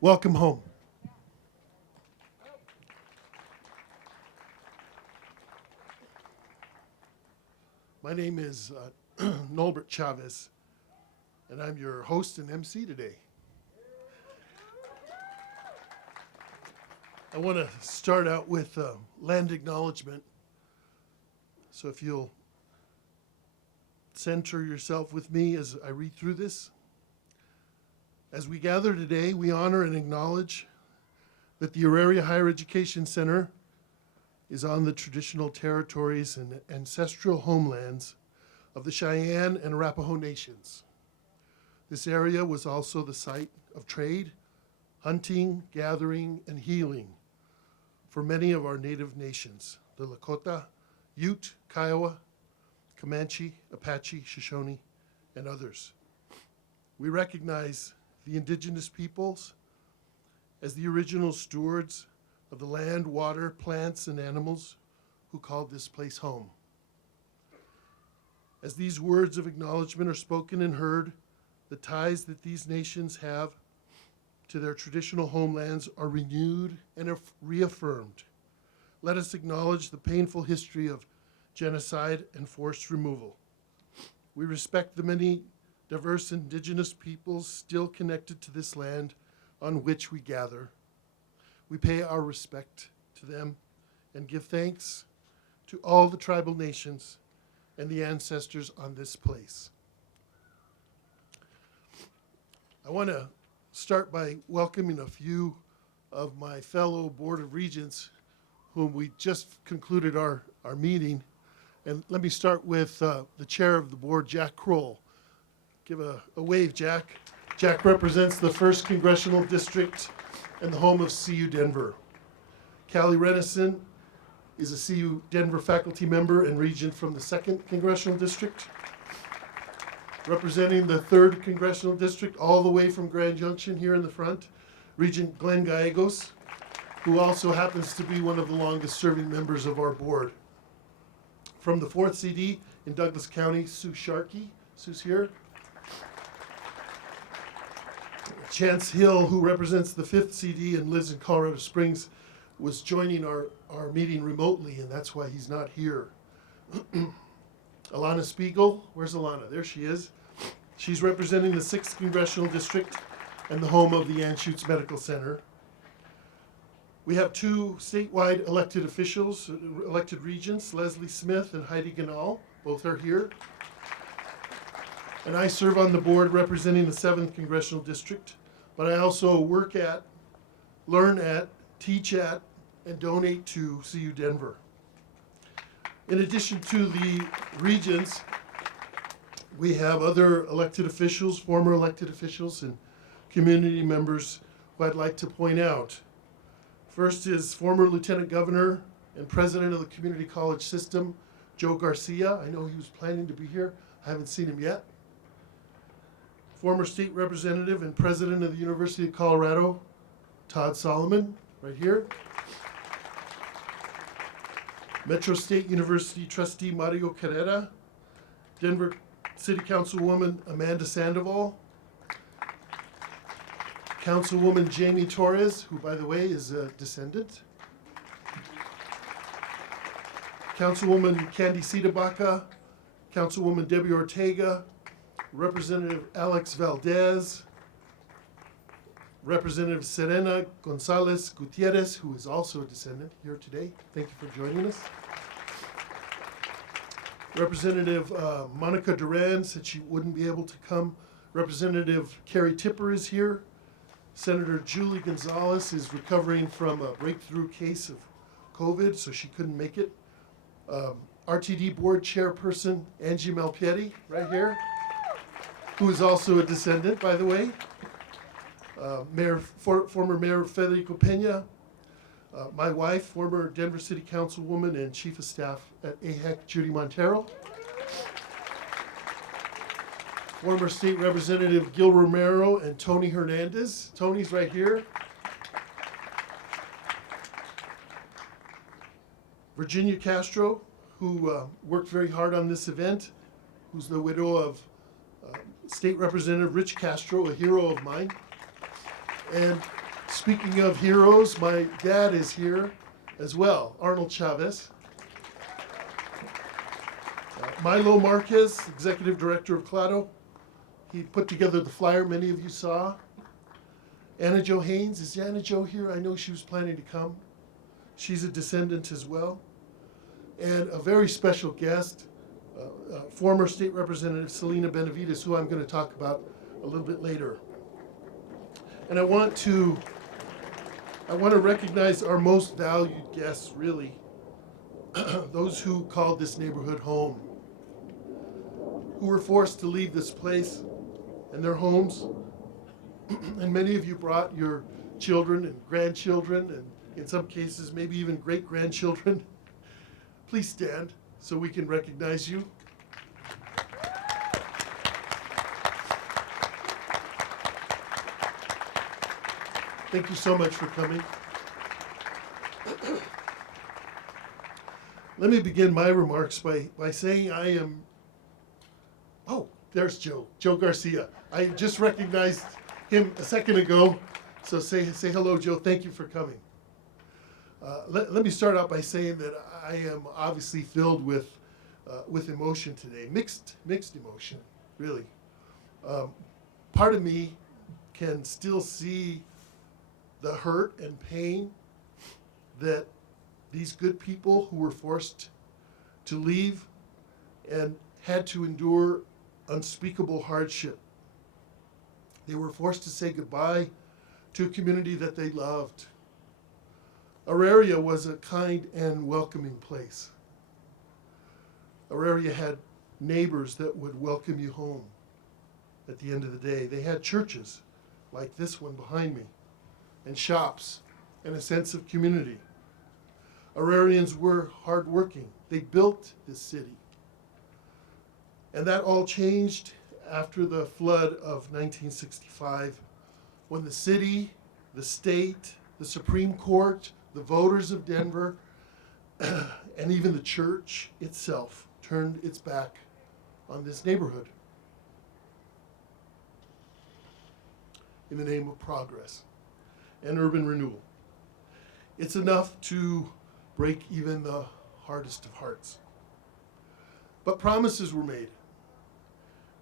Welcome home. My name is Nolbert Chavez, and I'm your host and MC today. I want to start out with land acknowledgement. So if you'll center yourself with me as I read through this. As we gather today, we honor and acknowledge that the Auraria Higher Education Center is on the traditional territories and ancestral homelands of the Cheyenne and Arapaho nations. This area was also the site of trade, hunting, gathering, and healing for many of our native nations, the Lakota, Ute, Kiowa, Comanche, Apache, Shoshone, and others. We recognize the indigenous peoples as the original stewards of the land, water, plants, and animals who called this place home. As these words of acknowledgement are spoken and heard, the ties that these nations have to their traditional homelands are renewed and reaffirmed. Let us acknowledge the painful history of genocide and forced removal. We respect the many diverse indigenous peoples still connected to this land on which we gather. We pay our respect to them and give thanks to all the tribal nations and the ancestors on this place. I want to start by welcoming a few of my fellow Board of Regents whom we just concluded our meeting. And let me start with the chair of the board, Jack Kroll. Give a wave, Jack. Jack represents the 1st Congressional District and the home of CU Denver. Callie Renison is a CU Denver faculty member and regent from the 2nd Congressional District. Representing the 3rd Congressional District, all the way from Grand Junction here in the front, Regent Glenn Gallegos, who also happens to be one of the longest serving members of our board. From the 4th CD in Douglas County, Sue Sharkey. Sue's here. Chance Hill, who represents the 5th CD and lives in Colorado Springs, was joining our meeting remotely, and that's why he's not here. Alana Spiegel, where's Alana? There she is. She's representing the 6th Congressional District and the home of the Anschutz Medical Center. We have 2 statewide elected officials, elected regents, Leslie Smith and Heidi Ganal. Both are here. And I serve on the board representing the 7th Congressional District, but I also work at, learn at, teach at, and donate to CU Denver. In addition to the regents, we have other elected officials, former elected officials, and community members who I'd like to point out. First is former Lieutenant Governor and President of the Community College System, Joe Garcia. I know he was planning to be here. I haven't seen him yet. Former State Representative and President of the University of Colorado, Todd Solomon, right here. Metro State University Trustee Mario Carrera, Denver City Councilwoman Amanda Sandoval, Councilwoman Jamie Torres, who, by the way, is a descendant. Councilwoman Candy Sidabaca, Councilwoman Debbie Ortega, Representative Alex Valdez, Representative Serena Gonzalez Gutierrez, who is also a descendant here today. Thank you for joining us. Representative Monica Duran said she wouldn't be able to come. Representative Carrie Tipper is here. Senator Julie Gonzalez is recovering from a breakthrough case of COVID, so she couldn't make it. RTD board chairperson Angie Malpieri, right here, who is also a descendant, by the way. Former Mayor Federico Pena, my wife, former Denver City Councilwoman and Chief of Staff at AHEC, Judy Montero. Former State Representative Gil Romero and Tony Hernandez. Tony's right here. Virginia Castro, who worked very hard on this event, who's the widow of State Representative Rich Castro, a hero of mine. And Speaking of heroes, my dad is here as well, Arnold Chavez. Milo Marquez, Executive Director of Clado. He put together the flyer many of you saw. Anna Jo Haynes, is Anna Jo here? I know she was planning to come. She's a descendant as well. And a very special guest, former State Representative Selena Benavides, who I'm going to talk about a little bit later. And I want to recognize our most valued guests, really, those who called this neighborhood home, who were forced to leave this place and their homes. And many of you brought your children and grandchildren, and in some cases, maybe even great-grandchildren. Please stand so we can recognize you. Thank you so much for coming. Let me begin my remarks by saying I am, oh, there's Joe Garcia. I just recognized him a second ago, so say hello, Joe. Thank you for coming. Let me start out by saying that I am obviously filled with emotion today, mixed emotion, really. Part of me can still see the hurt and pain that these good people who were forced to leave and had to endure unspeakable hardship. They were forced to say goodbye to a community that they loved. Auraria was a kind and welcoming place. Auraria had neighbors that would welcome you home at the end of the day. They had churches like this one behind me, and shops, and a sense of community. Aurarians were hardworking. They built this city. And that all changed after the flood of 1965, when the city, the state, the Supreme Court, the voters of Denver, and even the church itself turned its back on this neighborhood in the name of progress and urban renewal. It's enough to break even the hardest of hearts. But promises were made.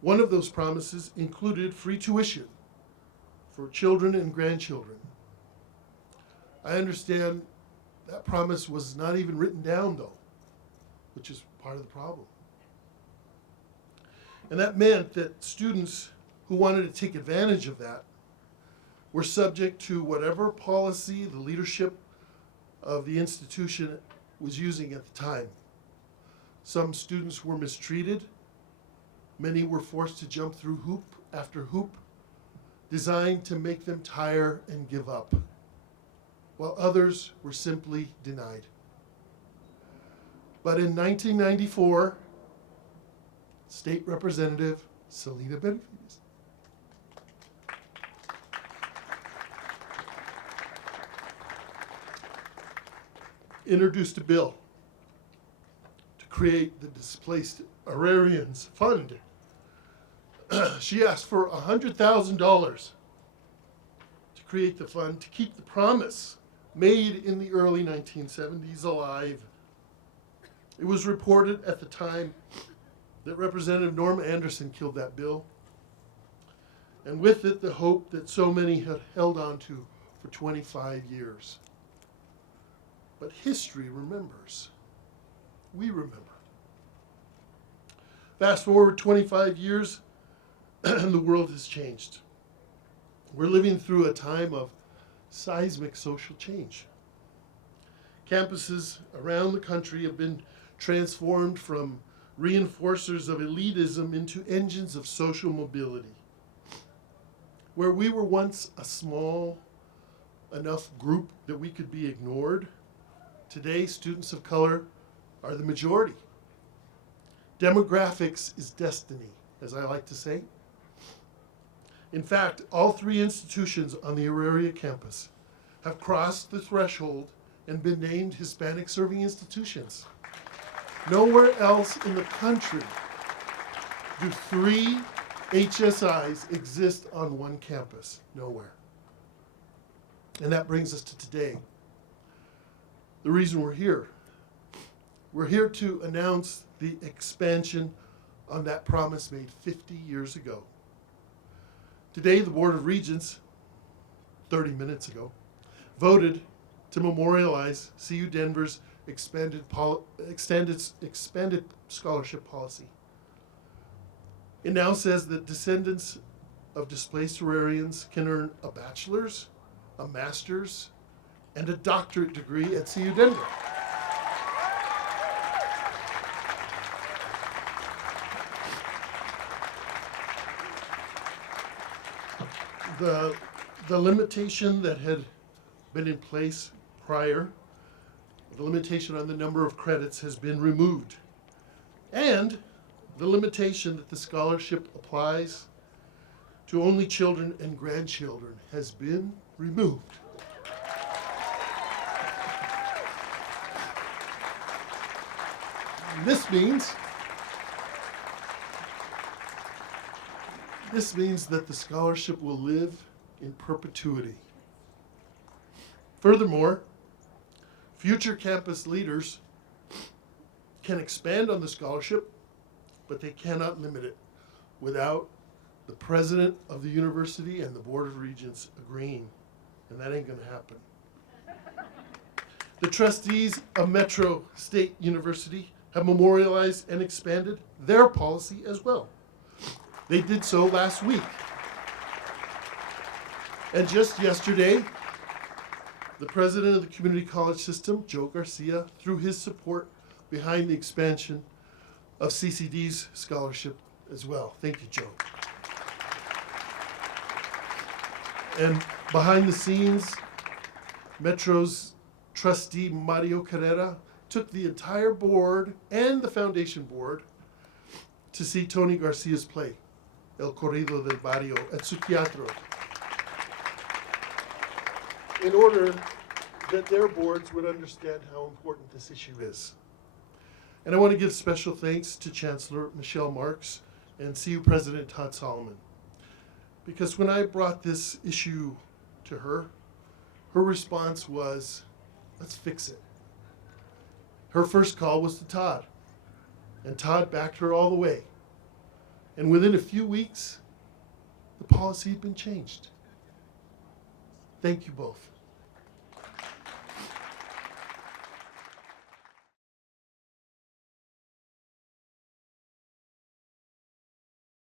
One of those promises included free tuition for children and grandchildren. I understand that promise was not even written down, though, which is part of the problem. And that meant that students who wanted to take advantage of that were subject to whatever policy the leadership of the institution was using at the time. Some students were mistreated. Many were forced to jump through hoop after hoop, designed to make them tire and give up, while others were simply denied. But in 1994, State Representative Selena Benavides introduced a bill to create the Displaced Aurarians Fund. She asked for $100,000 to create the fund to keep the promise made in the early 1970s alive. It was reported at the time that Representative Norma Anderson killed that bill, and with it the hope that so many had held on to for 25 years. But history remembers. We remember. Fast forward 25 years, and the world has changed. We're living through a time of seismic social change. Campuses around the country have been transformed from reinforcers of elitism into engines of social mobility. Where we were once a small enough group that we could be ignored, today students of color are the majority. Demographics is destiny, as I like to say. In fact, all three institutions on the Auraria campus have crossed the threshold and been named Hispanic serving institutions. Nowhere else in the country do three HSIs exist on one campus. Nowhere. And that brings us to today. The reason we're here to announce the expansion on that promise made 50 years ago. Today, the Board of Regents, 30 minutes ago, voted to memorialize CU Denver's expanded scholarship policy. It now says that descendants of displaced Aurarians can earn a bachelor's, a master's, and a doctorate degree at CU Denver. The limitation that had been in place prior, the limitation on the number of credits has been removed. And the limitation that the scholarship applies to only children and grandchildren has been removed. This means that the scholarship will live in perpetuity. Furthermore, future campus leaders can expand on the scholarship, but they cannot limit it without the president of the university and the Board of Regents agreeing, and that ain't gonna happen. The trustees of Metro State University have memorialized and expanded their policy as well. They did so last week. And just yesterday, the president of the community college system, Joe Garcia, threw his support behind the expansion of CCD's scholarship as well. Thank you, Joe. And behind the scenes, Metro's trustee, Mario Carrera, took the entire board and the foundation board to see Tony Garcia's play, El Corrido del Barrio, at su teatro, in order that their boards would understand how important this issue is. And I want to give special thanks to Chancellor Michelle Marks and CU President Todd Solomon, because when I brought this issue to her, her response was, let's fix it. Her first call was to Todd, and Todd backed her all the way. And within a few weeks, the policy had been changed. Thank you both.